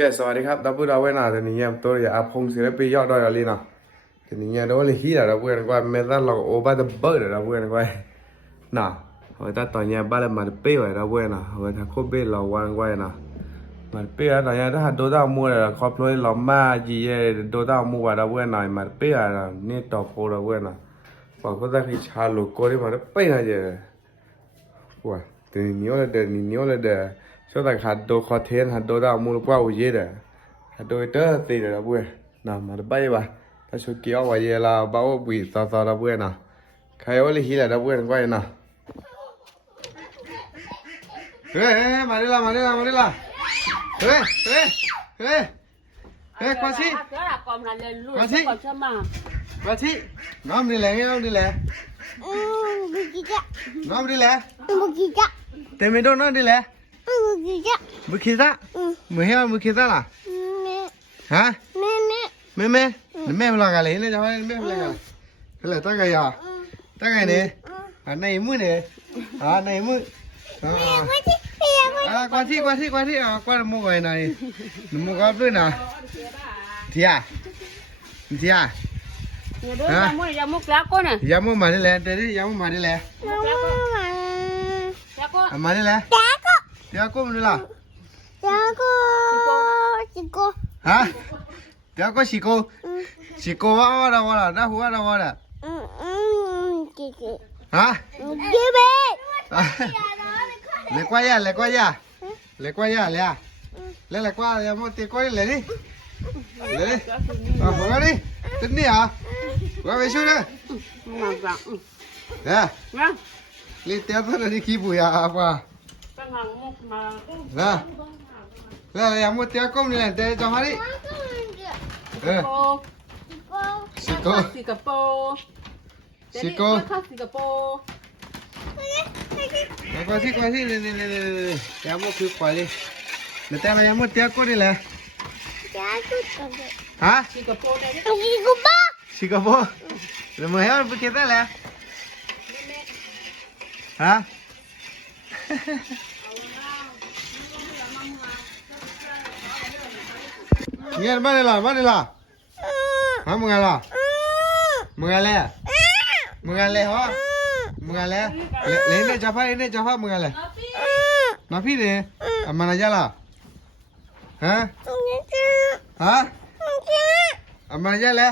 สวัสดีครับดับเบิลดาวเวน่าแต่นี่เนี่ยตัวอย่าอาพงศิลปินยอดดอยaliนะแต่นี่เนี่ยโดนเลยฮีล่ะดับเบิลกว่าเมตาลโอบาดเบิร์ดดับเบิลกว่าน่ะเฮาตาตอนเนี่ยบ้านมาเป้ไว้ดับเบิลนะเฮาถ้าโคเบลเราวันกว่านะมาเป้ตอนเนี่ยถ้าโดดามูละครอบครัวเรามาจีเอโดดามูว่าดับเบิลน่ะมาเป้อ่ะนี่ต่อโพดับเบิลน่ะพอก็ได้ชาลูกก็ได้มาเป้น่ะเจว่าแต่นี่เนี่ยเลยช่วงแต่หัดโดคอเทนหัดโดดาวมูลกว่าอุเยเด้หัดโดเตอร์ตีเด้อบุ้ยน่ะมาได้ไปว่ะถ้าชุกี้เอาไว้เยลาบ่าวบุยตาๆละบุ้ยน่ะใครว่าเลยฮีล่ะละบุ้ยกว่าน่ะเฮ้ยมาดิล่ะเฮ้ยกว่าสิน้ำดิแหละน้ำดิแหละเต็มไม่โดนน้ำดิแหละบุคิซะมือเหี้ยบุคิซะล่ะฮะแม่มาลากอะไรเนี่ยจะว่าแม่มาลากอะไรตากายาตากายเนี่ยในมือเนี่ยในมือกว่าที่กว่ามือไว้หน่อยมือก็ด้วยนะเทียฮะยามุกแล้วก็น่ะยามุมาดิแหละเดี๋ยวยามุมาดิแหละมาดิแหละเดี๋ยวก็มาดิล่ะฮะเดี๋ยวก็ชิโกว่านะหัวนะว่าน่ะฮะle cuaya leกว่าอย่ามอติกว่าเลยนี่เลยพอกันนี่ตึ้นนี่อ่ะว่าไปช่วยนะเลยเตี้ยตัวนี้ขี้บุยอ่ะป่ะแล้วอย่ามอเตี้ยก้มนี่แหละเดี๋ยวจะหาดิสิโกกว่าที่นี่อย่ามอคือกว่าดิแล้วแต่เราอย่ามอเตี้ยก้มนี่แหละฮะสิกโปแล้วมึงเห็นบุกเกตแล้วฮะเงี้ยมาเลยล่ะฮะมึงอะไรฮะมึงอะไรเล่นจับผ้ามึงอะไรมาพี่เนี่ยมานาจาล่ะฮะมานาจาเลย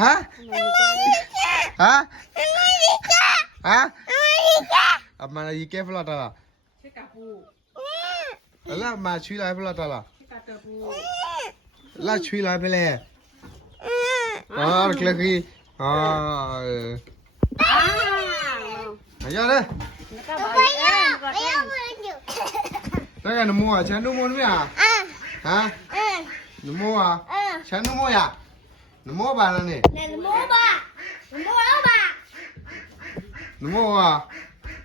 ฮะมานายิเกฟลาตาล่ะแล้วมาช่วยอะไรฟลาตาล่ะแล้วช่วยอะไรไปเลยคลิกกี้อาเลยตั้งแต่หนุ่มฉันหนุ่มไม่ฮะหนุ่มฉันหนุ่มหนุ่มบ้านนี่หนุ่ม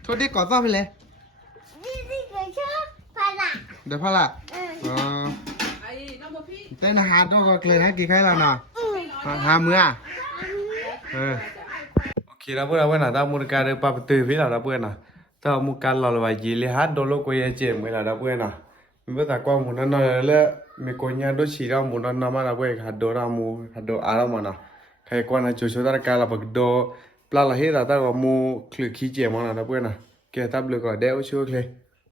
ทุกที่ก่อตั้งไปเลยเดี๋ยวพละเต้นหาดก็เคยให้กี่ใครแล้วนะหาเมื่อโอเคแล้วเพื่อนว่าน่ะถ้ามุนการเดินปะตื่นพี่แล้วเพื่อนน่ะถ้ามุนการเราเลยว่ายีเลยฮัดโดนโลกยเจ็บเหมือนแล้วเพื่อนน่ะมีภาษากว่ามุนนั่นแล้วมีคนยาดูชีเรามุนนั่นมาแล้วเพื่อนฮัดโดรามูฮัดโดอารามานะใครกว่าน่ะจุดสุดท้ายการเราบักโดปลาละเฮดแต่ว่ามูคลิกขี้เจ็บมาแล้วเพื่อนน่ะแกทับเลยก็เดี๋ยวช่วยเลย